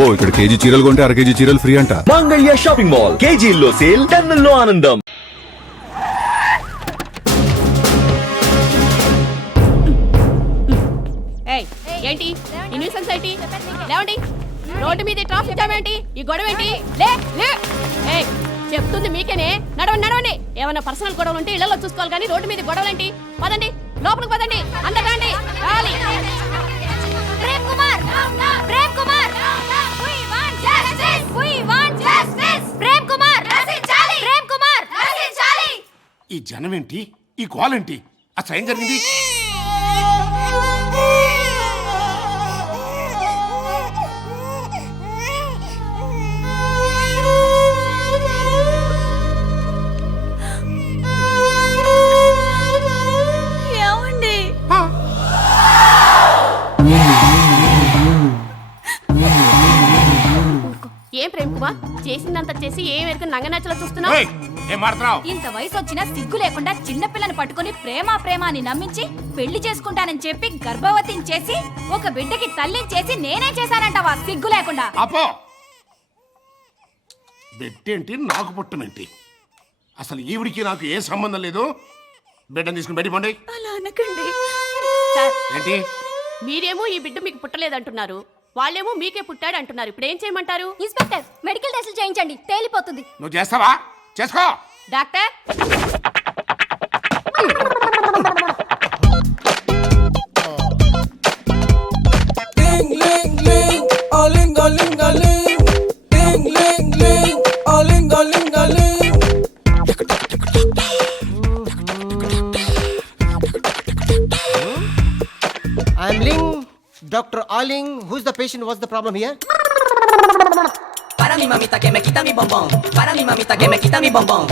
అబ్బో ఇక్కడ కేజీ చీరలు కొంటే అర కేజీ చీరలు ఫ్రీ అంట. మంగళ్య షాపింగ్ మాల్, కేజీల్లో సేల్, టన్నుల్లో ఆనందం. ఏంటి ఈ న్యూసెన్స్ ఏంటి? లేవండి. రోడ్డు మీద ట్రాఫిక్ జామ్ ఏంటి? ఈ గొడవ ఏంటి? లే లే. ఏయ్ చెప్తుంది మీకేనే. నడవండి నడవండి. ఏమైనా పర్సనల్ గొడవలు ఉంటే ఇళ్లలో చూసుకోవాలి కానీ రోడ్డు మీద గొడవలు ఏంటి? పదండి లోపలికి పదండి. అందరూ రండి. రావాలి. Prem Kumar, Prem Kumar, we want justice, we want justice. Prem Kumar, రచించాలి. Prem Kumar, రచించాలి. ఈ జనం ఏంటి? ఈ గోల్ ఏంటి? అసలు ఏం జరిగింది? ఏం ప్రేమ్ కుమార్ చేసిందంతా చేసి ఏం ఎరుకు నంగనచ్చలో చూస్తున్నావు? ఇంత వయసు వచ్చినా సిగ్గు లేకుండా చిన్నపిల్లని పట్టుకుని ప్రేమ ప్రేమ అని నమ్మించి పెళ్లి చేసుకుంటానని చెప్పి గర్భవతిని చేసి ఒక బిడ్డకి తల్లిని చేసి నేనే చేశానంటావా సిగ్గు లేకుండా? అపో బిడ్డేంటి నాకు పుట్టమేంటి? అసలు ఈవిడికి నాకు ఏ సంబంధం లేదు. బిడ్డను తీసుకుని బయట పండి. అలా అనకండి సార్, ఏంటి? మీరేమో ఈ బిడ్డ మీకు పుట్టలేదంటున్నారు, వాళ్ళేమో మీకే పుట్టాడు అంటున్నారు. ఇప్పుడు ఏం చేయమంటారు? ఇన్స్పెక్టర్, మెడికల్ టెస్టులు చేయించండి, తేలిపోతుంది. నువ్వు చేస్తావా? చేసుకో. Doctor I'm Ling, Dr. Aling. Who's the patient? What's the problem here? Para mi mamita que me quita mi bombón. Para mi mamita que me quita mi bombón.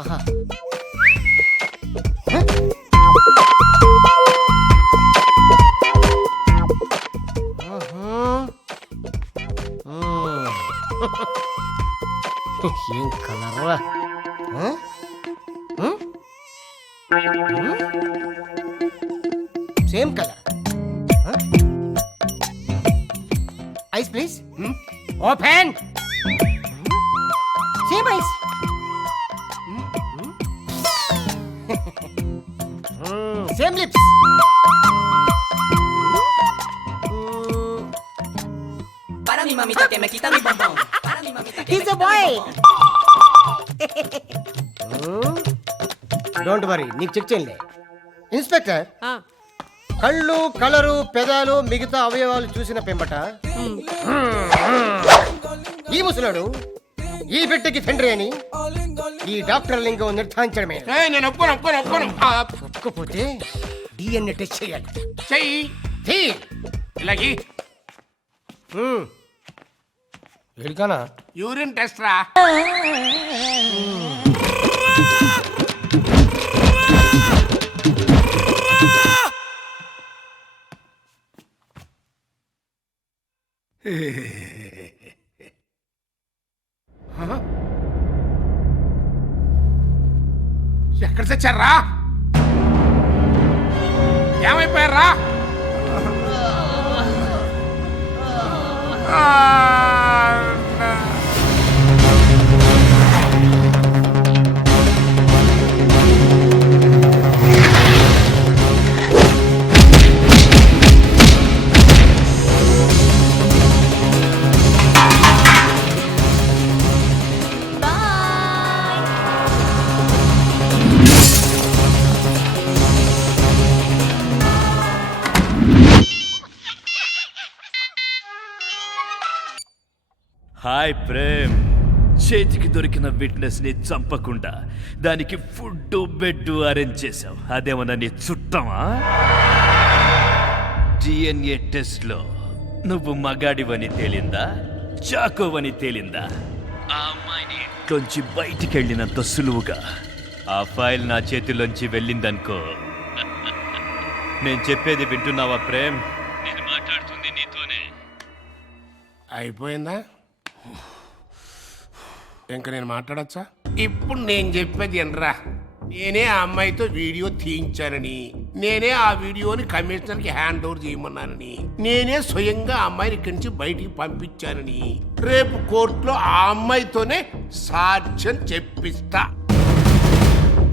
Aha. ఏం కలర్రా? Same colour. Eyes please. Open. Same eyes. Same lips. Para mi mamita que me quita mi bombón. Para mi mamita que He's me a quita boy. mi bombón. Don't worry, నీకు check చేయండి. Inspector, ఆ, కళ్ళు, colour, పెదాలు, మిగతా అవయవాలు చూసిన పెంబట ఈ ముసలాడు ఈ బిడ్డకి తండ్రి అని ఈ డాక్టర్ లింగం నిర్ధారించడమే. నేను ఒప్పుకోను. ఒప్పుకోపోతే డిఎన్ఏ టెస్ట్ చేయాలి. చెయ్యి. ఇలాగి ఎడికానా? యూరిన్ టెస్ట్ రా. ఎక్కడ తెచ్చారా? ఏమైపోయారా? హాయ్ ప్రేమ్, చేతికి దొరికిన విట్నెస్ ని చంపకుండా దానికి ఫుడ్ బెడ్ అరేంజ్ చేశావు. అదేమన్నా నీ చుట్టమా? డిఎన్ఏ టెస్ట్ లో నువ్వు మగాడివని తేలిందా, చాకోవని తేలిందా? ఆ అమ్మాయిని ఇంట్లోంచి బయటికి వెళ్ళినంత సులువుగా ఆ ఫైల్ నా చేతిలోంచి వెళ్ళిందనుకో. నేను చెప్పేది వింటున్నావా ప్రేమ్? నేను మాట్లాడుతుంది నీతోనే. అయిపోయిందా? ఇంక నేను మాట్లాడచ్చా? ఇప్పుడు నేను చెప్పేది ఎనరా, నేనే ఆ అమ్మాయితో వీడియో తీయించానని నేనే ఆ వీడియోని కమిషనర్కి హ్యాండ్ ఓవర్ చేయమన్నానని, నేనే స్వయంగా ఆ అమ్మాయిని ఇక్కడి నుంచి బయటికి పంపించానని రేపు కోర్టులో ఆ అమ్మాయితోనే సాక్ష్యం చెప్పిస్తా.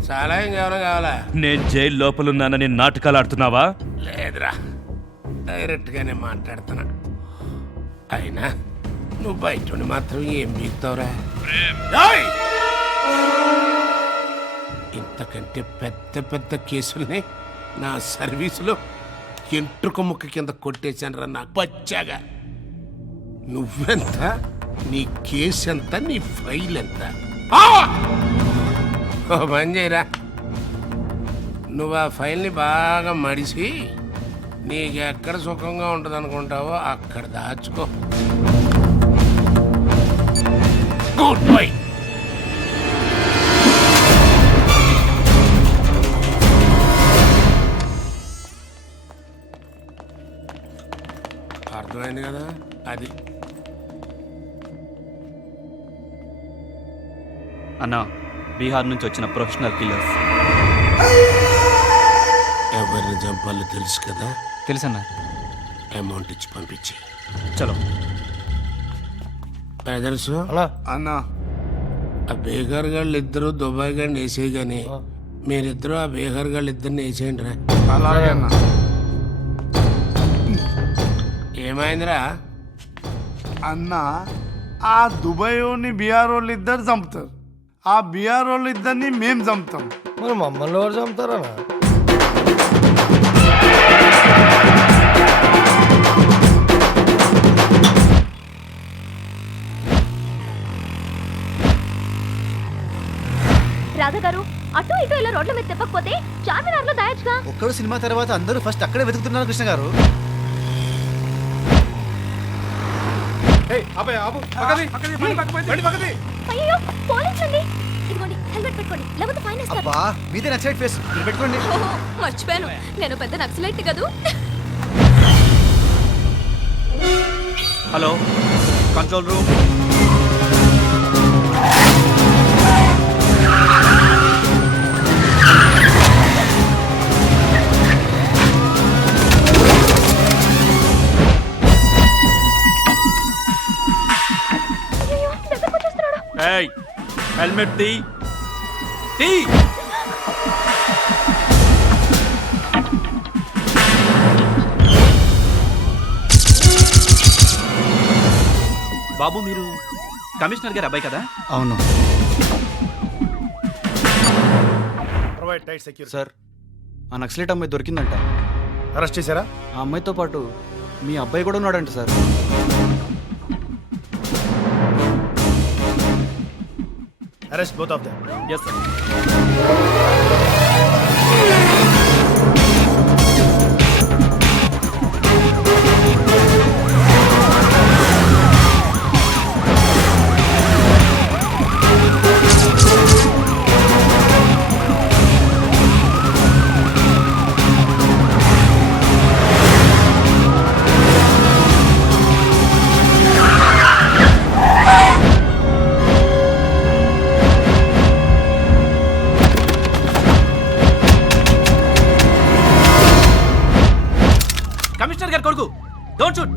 చాలా ఇంకేమైనా కావాలా? నేను జైలు లోపలున్నానని నాటకాలు ఆడుతున్నావా? లేదురా, డైరెక్ట్ గానే మాట్లాడుతున్నా. అయినా నువ్వు బయట ఉండి మాత్రం ఏం బీగుతావురా? ఏయ్! ఇంతకంటే పెద్ద పెద్ద కేసుల్ని నా సర్వీసులో ఎంట్రుక ముక్క కింద కొట్టేశాను రా నాకు పచ్చాగా. నువ్వెంత, నీ కేసు ఎంత, నీ ఫైల్ ఎంత? ఓ పని చేయరా, నువ్వు ఆ ఫైల్ని బాగా మడిసి నీకు ఎక్కడ సుఖంగా ఉంటుంది అనుకుంటావో అక్కడ దాచుకో. Goodbye. అర్థమైంది కదా? అది అన్నా, బీహార్ నుంచి వచ్చిన ప్రొఫెషనల్ కిల్లర్స్. ఎవరిని చంపాలో తెలుసు కదా? తెలుసన్నా. అమౌంట్ ఇచ్చి పంపించి. చలో. తెలుసు అన్నా, ఆ బీహార్ గాళ్ళు ఇద్దరు దుబాయ్ గాడిని వేసేయి కానీ మీరిద్దరూ ఆ బీహార్ గాళ్ళు ఇద్దరిని వేసేయండి రా. అలాగే అన్నా. ఏమైందిరా? అన్నా, ఆ దుబాయ్ వాళ్ళని బీహార్ వాళ్ళు ఇద్దరు చంపుతారు, ఆ బీహార్ వాళ్ళు ఇద్దరిని మేము చంపుతాం. మరి మమ్మల్ని ఎవరు చంపుతారా? రాధా గారు, అటు ఇటు ఇలా రోడ్ల మీద తిప్పకపోతే చార్మినార్ లో దాయచ్చుగా. ఒక్కడు సినిమా తర్వాత అందరూ ఫస్ట్ అక్కడే వెతుకుతున్నారు కృష్ణ గారు. అయ్యో, పోలీసులండి. ఇదిగోండి, హెల్మెట్ పెట్టుకోండి, లేకపోతే ఫైన్ వేస్తారు. అబ్బా, మీదే నక్సలైట్ ఫేస్, మీరు పెట్టుకోండి. ఓహో, మర్చిపోయాను, నేను పెద్ద నక్సలైట్ కదూ. Hello, control room. ఏయ్, హెల్మెట్ తీ. తీ. బాబు, మీరు కమిషనర్ గారి అబ్బాయి కదా? అవును సార్. ఆ నక్సలైట్ అమ్మాయి దొరికిందంట. అరెస్ట్ చేశారా? ఆ అమ్మాయితో పాటు మీ అబ్బాయి కూడా ఉన్నాడంట sir. Arrest both of them. Yes sir. Commissioner గారి కొడుకు, డోంట్ షూట్.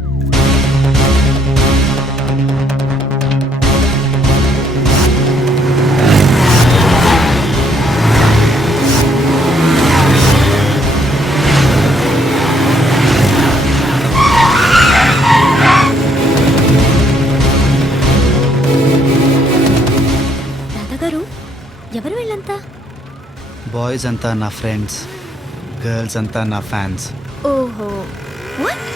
రాధగారు, ఎవరు వీళ్ళంతా? బాయ్స్ అంతా నా ఫ్రెండ్స్, గర్ల్స్ అంతా నా ఫ్యాన్స్. ఓహో, what?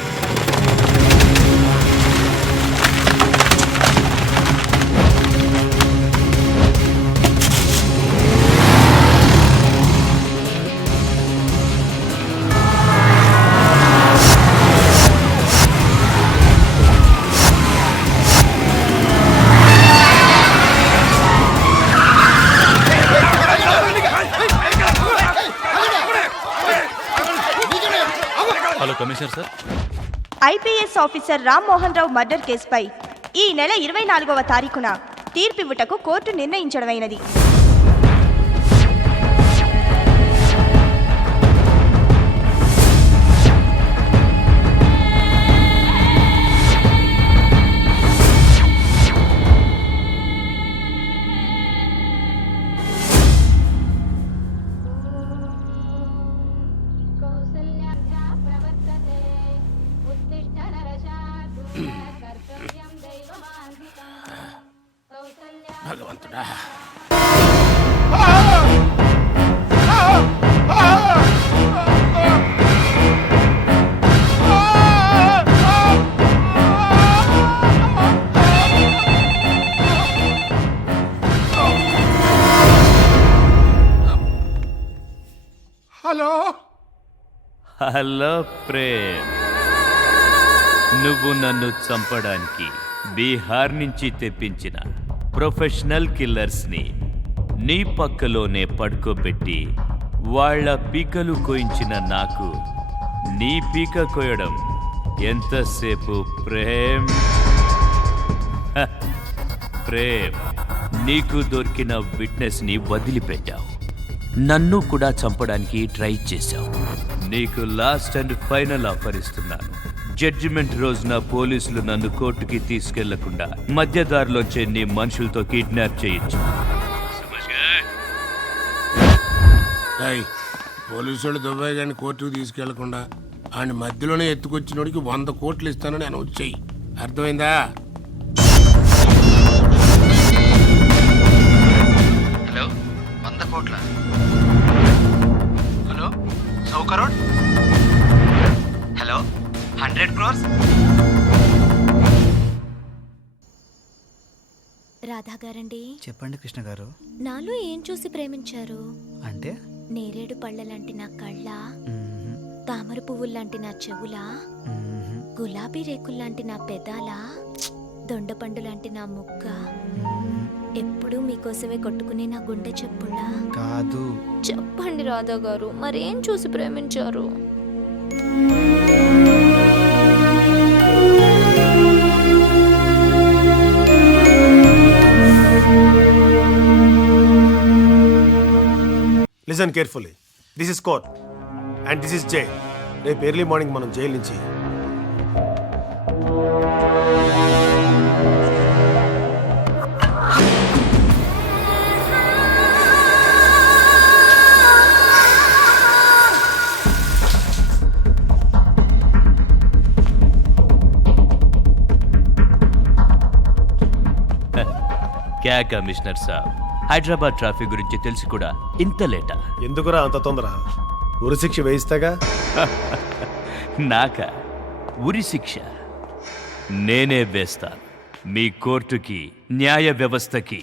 Hello commissioner sir. IPS officer Rammohan Rao murder కేసుపై ఈ నెల 24వ తారీఖున తీర్పివ్వుటకు కోర్టు నిర్ణయించడమైనది. భగవంతుడా. హలో హలో ప్రేమ్, నువ్వు నన్ను చంపడానికి బీహార్ నుంచి తెప్పించిన ప్రొఫెషనల్ కిల్లర్స్ని నీ పక్కలోనే పడుకోబెట్టి వాళ్ళ పీకలు కోయించిన నాకు నీ పీక కోయడం ఎంతసేపు ప్రేమ్? హ, ప్రేమ్, నీకు దొరికిన విట్నెస్ని వదిలిపెట్టావు, నన్ను కూడా చంపడానికి ట్రై చేశావు. నీకు లాస్ట్ అండ్ ఫైనల్ ఆఫర్ ఇస్తున్నాను. జడ్జిమెంట్ రోజున పోలీసులు నన్ను కోర్టుకి తీసుకెళ్లకుండా మధ్యదారిలోంచే నీ మనుషులతో కిడ్నాప్ చేయొచ్చు. పోలీసులు దుబాయ్ గారిని కోర్టుకు తీసుకెళ్లకుండా ఆయన మధ్యలోనే ఎత్తుకొచ్చినోడికి 100 కోట్లు ఇస్తానని అనౌన్స్ చెయ్యి. అర్థమైందా? హలో 100 కోట్ల. Hello 100 crore. Hello 100 crores. Radha గారండి, చెప్పండి కృష్ణ గారు. నాలో ఏం చూసి ప్రేమించారు? అంటే నేరేడు పళ్ళలాంటి నా కళ్ళ, తామర పువ్వుల్లాంటి నా చెవుల, గులాబీ రేకుల్లాంటి నా పెదాల, దొండపండు లాంటి నా ముక్క, ఎప్పుడూ మీకోసమే కొట్టుకునే నా గుండె చెప్పుళ్ళా? కాదు. చెప్పండి రాధా గారు, మరేం చూసి ప్రేమించారు? Listen carefully. This is court and this is jail. రేపు ఎర్లీ మార్నింగ్ మనం జైలు నుంచి క్యా కమిషనర్ సాబ్, హైదరాబాద్ ట్రాఫిక్ గురించి తెలిసి కూడా ఇంత లేటా? ఎందుకురా అంత తొందర? ఉరి శిక్ష వేయిస్తాగా. నాక ఉరి శిక్ష నేనే వేస్తాను. మీ కోర్టుకి, న్యాయ వ్యవస్థకి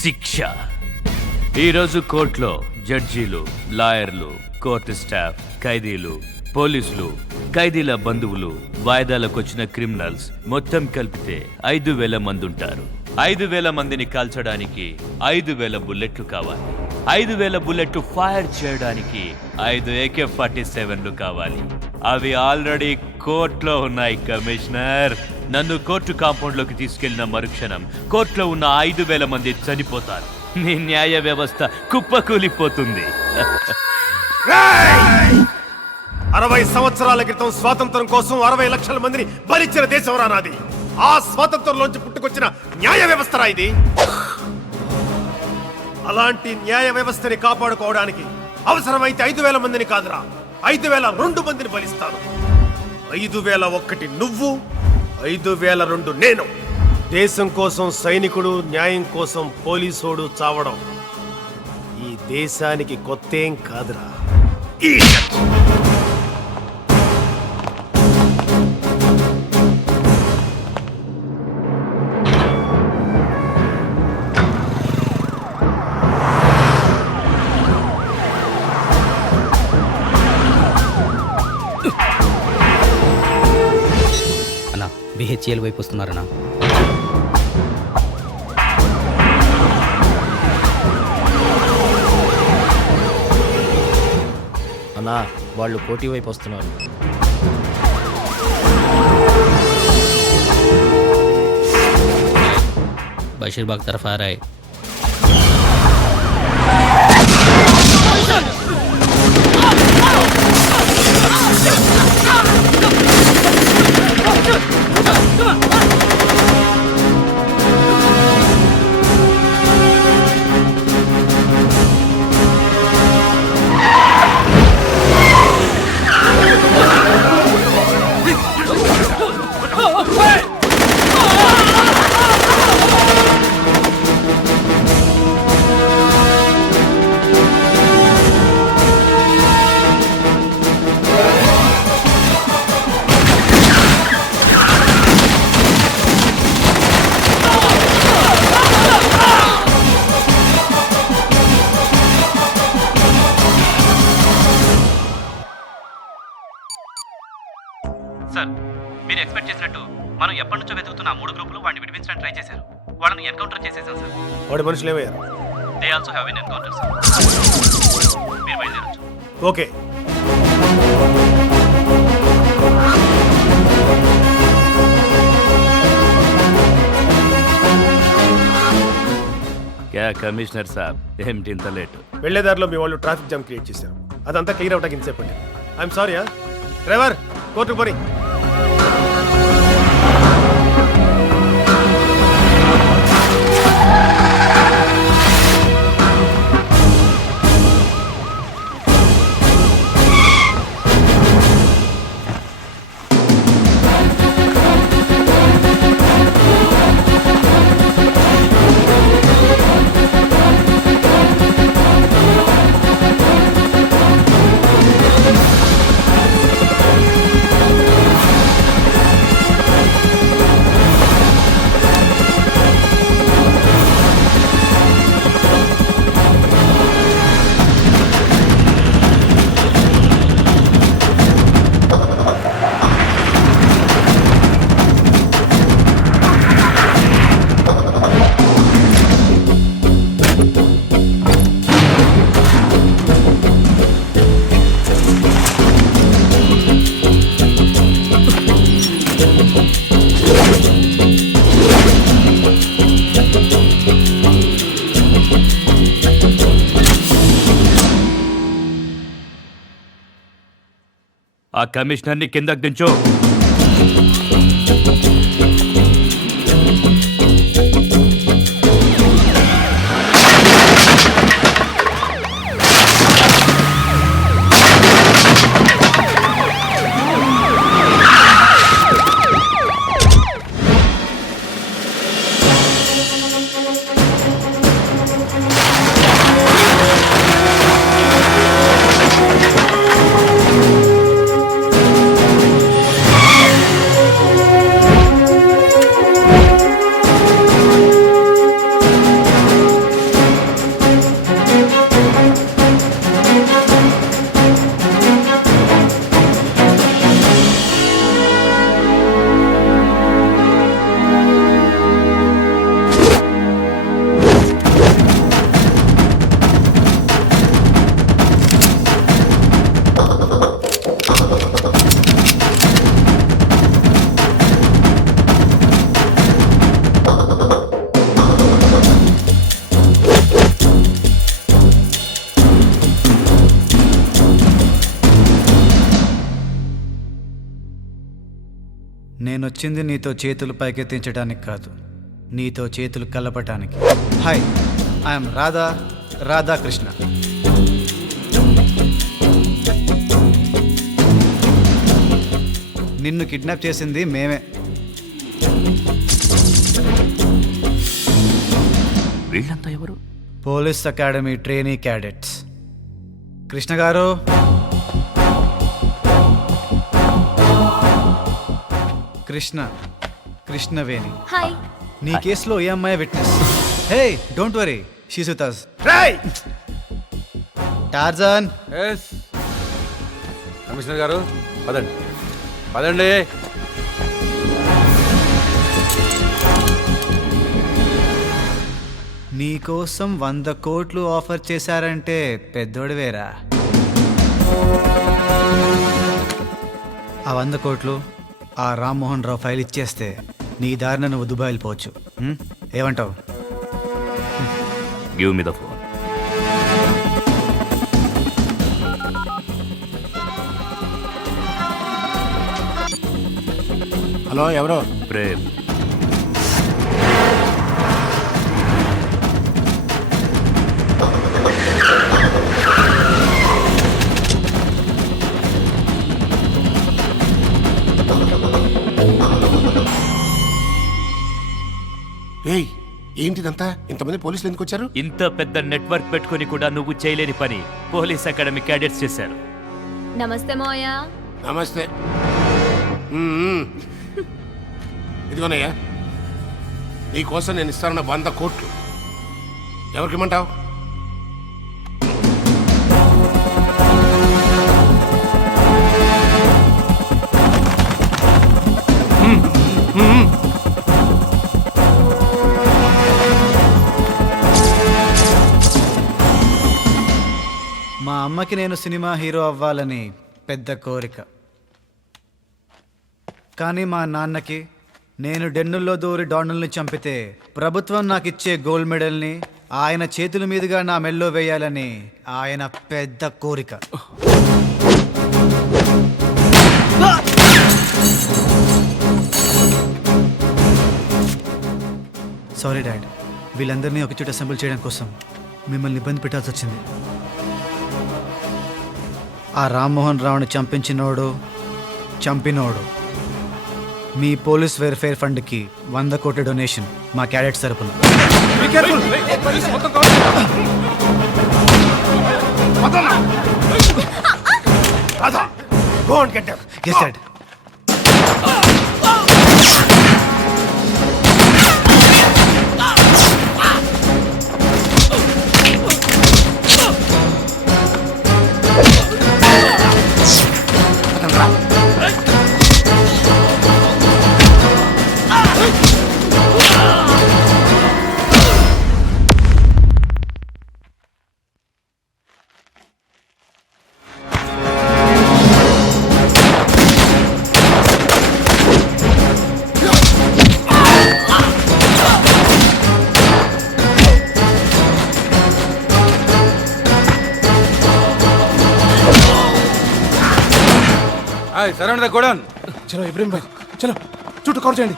శిక్ష. ఈరోజు కోర్టులో జడ్జీలు, లాయర్లు, కోర్టు స్టాఫ్, ఖైదీలు, పోలీసులు, ఖైదీల బంధువులు, వాయిదాలకొచ్చిన క్రిమినల్స్ మొత్తం కలిపితే 5,000 మంది ఉంటారు. 5,000 మందిని కాల్చడానికి 5,000 బుల్లెట్లు కావాలి. 5,000 బుల్లెట్లు ఫైర్ చేయడానికి 5 AK-47లు కావాలి. అవి ఆల్రెడీ కోర్టులో ఉన్నాయి కమిషనర్. నన్ను కోర్టు కాంపౌండ్లోకి తీసుకెళ్లిన మరుక్షణం కోర్టులో ఉన్న 5,000 మంది చనిపోతారు. నీ న్యాయ వ్యవస్థ కుప్పకూలిపోతుంది. 60 సంవత్సరాల క్రితం స్వాతంత్రం కోసం 60 లక్షల మందిని బలిచ్చిన దేశం రానాది. ఆ స్వాతంత్రంలోంచి పుట్టుకొచ్చిన న్యాయ వ్యవస్థ ఇది. అలాంటి న్యాయ వ్యవస్థని కాపాడుకోవడానికి అవసరమైతే 5,000 మందిని కాదురా, 5,002 మందిని బలిస్తాను. 5,001 నువ్వు, 5,002 నేను. దేశం కోసం సైనికుడు, న్యాయం కోసం పోలీసోడు చావడం ఈ దేశానికి కొత్తేం కాదురా. BHL వైపు వస్తున్నారన్నా. అన్నా, వాళ్ళు కోటి వైపు వస్తున్నారు. బషీర్బాగ్ तरफ आ रहा है. మీరు ఎక్స్పెక్ట్ చేసినట్టు మనం ఎప్పటి నుంచో వెతుకుతున్న 3 గ్రూపులు వాడిని విడిపించడానికి ట్రై చేశారు. వాళ్ళని ఎన్కౌంటర్ చేసేసాం సార్. వాడి మనుషులు ఏమయ్యారు? They also have been encounter sir. మీరు బయలుదేరచ్చు. ఓకే. క్యా కమిషనర్ సాబ్ ఏమిటి ఇంత లేట్? వెళ్లేదారిలో మీ వాళ్ళు ట్రాఫిక్ జామ్ క్రియేట్ చేశారు. అదంతా క్లియర్ అవటానికి ఇంతసేపు పట్టింది. I'm sorry. డ్రైవర్ కోర్టుకు పోనీ. ఆ కమిషనర్ని కిందకు దించు. నేనొచ్చింది నీతో చేతులు పైకెత్తించడానికి కాదు, నీతో చేతులు కలపటానికి. Hi, I'm Radhakrishna. నిన్ను కిడ్నాప్ చేసింది మేమే. వీళ్ళంతా ఎవరు? Police academy trainee cadets. Krishna గారు, కృష్ణవేణి. హాయ్. నీ కేసులో ఏ అమ్మాయి witness? Hey, don't worry, she's with us. Tarzan. Commissioner గారు పదండి పదండి. నీకోసం 100 కోట్లు ఆఫర్ చేశారంటే పెద్దోడివేరా. ఆ 100 కోట్లు ఆ రామ్మోహన్ రావు ఫైల్ ఇచ్చేస్తే నీ దారిన నువ్వు దుబాయ్ వెళ్ళిపోవచ్చు. ఏమంటావు? Give me the phone. Hello, ఎవరో? ప్రేమ్. ఏయ్, ఏంటిదంతా? ఇంతమంది పోలీసులు ఎందుకు వచ్చారు? ఇంత పెద్ద నెట్వర్క్ పెట్టుకుని కూడా నువ్వు చేయలేని పని పోలీస్ అకాడమీ క్యాడెట్స్ చేశారు. నమస్తే మోయా. నమస్తే. ఇదిగోనయ్యా, నీకోసం నేను ఇస్తానన్న 100 కోట్లు ఎవరికి ఇమ్మంటావు? మా అమ్మకి నేను సినిమా హీరో అవ్వాలని పెద్ద కోరిక. కానీ మా నాన్నకి నేను డెన్నుల్లో దూరి డానుల్ని చంపితే ప్రభుత్వం నాకు ఇచ్చే గోల్డ్ మెడల్ని ఆయన చేతుల మీదుగా నా మెల్లో వేయాలని ఆయన పెద్ద కోరిక. సారీ డాడ్, వీళ్ళందరినీ ఒక చోట అసెంబ్ల్ చేయడం కోసం మిమ్మల్ని ఇబ్బంది పెట్టాల్సి వచ్చింది. ఆ రామ్మోహన్ రావుని చంపినోడు మీ పోలీస్ వెల్ఫేర్ ఫండ్కి 100 కోట్ల డొనేషన్ మా క్యాడెట్స్ తరపున. Yes, Dad. Surround the godown. చలో ఇబ్రహీం భాయ్, చలో చుట్టూ కవర్ చేయండి.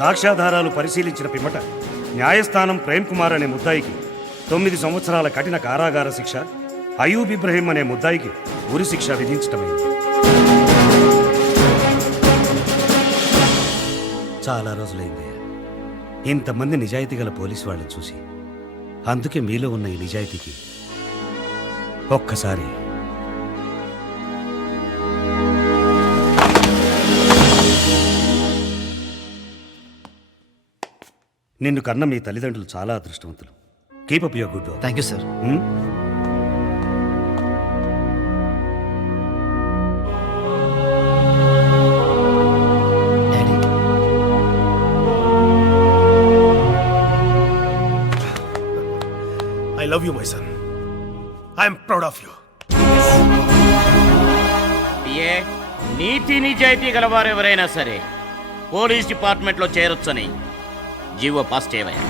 సాక్ష్యాధారాలు పరిశీలించిన పిమ్మట న్యాయస్థానం ప్రేమ్ కుమార్ అనే ముద్దాయికి 9 సంవత్సరాల కఠిన కారాగార శిక్ష, అయూబ్ ఇబ్రహీం అనే ముద్దాయికి ఉరి శిక్ష విధించటమైంది. చాలా రోజులైంది ఇంతమంది నిజాయితీ గల పోలీసు వాళ్ళని చూసి. అందుకే మీలో ఉన్న ఈ నిజాయితీకి ఒక్కసారి నిన్ను కన్న మీ తల్లిదండ్రులు చాలా అదృష్టవంతులు. Keep up your good work. Thank you sir. I love you my son. I'm proud of you. నీతి నిజాయితీ గలవారెవరైనా సరే పోలీస్ డిపార్ట్మెంట్లో చేరొచ్చని జీవో పాస్ చేయవయ్యా.